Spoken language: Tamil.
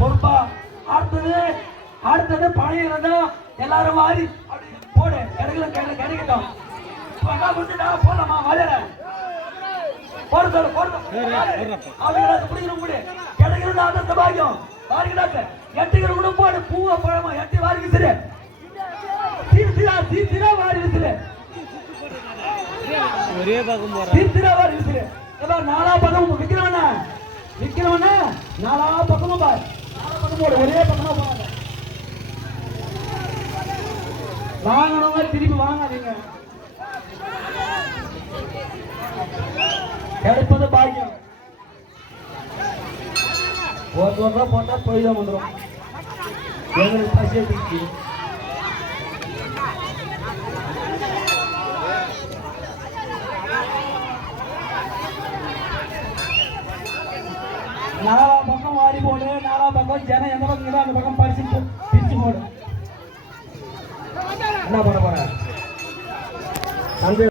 பொறுப்பா. அடுத்தது பழைய எல்லாரும் வாரி அப்படி போடு. கிடைக்கட்டும். போலாமா வளர போறது அவங்க பிடிக்கணும் கூட கிடைக்கணும். அந்த பாக்கியம் வாரிக்கிடாக்க எட்டுக்கிற கூட போடு. பூவை பழமா எட்டி வாரி விசிறு. தீர்த்திரா வாரி விசிறு. தீர்த்திரா வாரி விசிறு. நாலா பக்கம் விக்கிறவன நாலா பக்கமும் பாரு. நாலா பக்கம் போடு. ஒரே பக்கமா போகாத. வாங்கணுங்க திருப்பி வாங்காதீங்க. கிடைப்பது பாக்கியம். ஒரு ரூபா போட்டா போய்தான் வந்துடும். எங்களுக்கு பசியை தூக்கி நாலா பக்கம் வாரி போடு. நாலா பக்கம் ஜனம் எந்த பக்கம் அந்த பக்கம் பிரிச்சு போடு. என்ன பண்ண போற?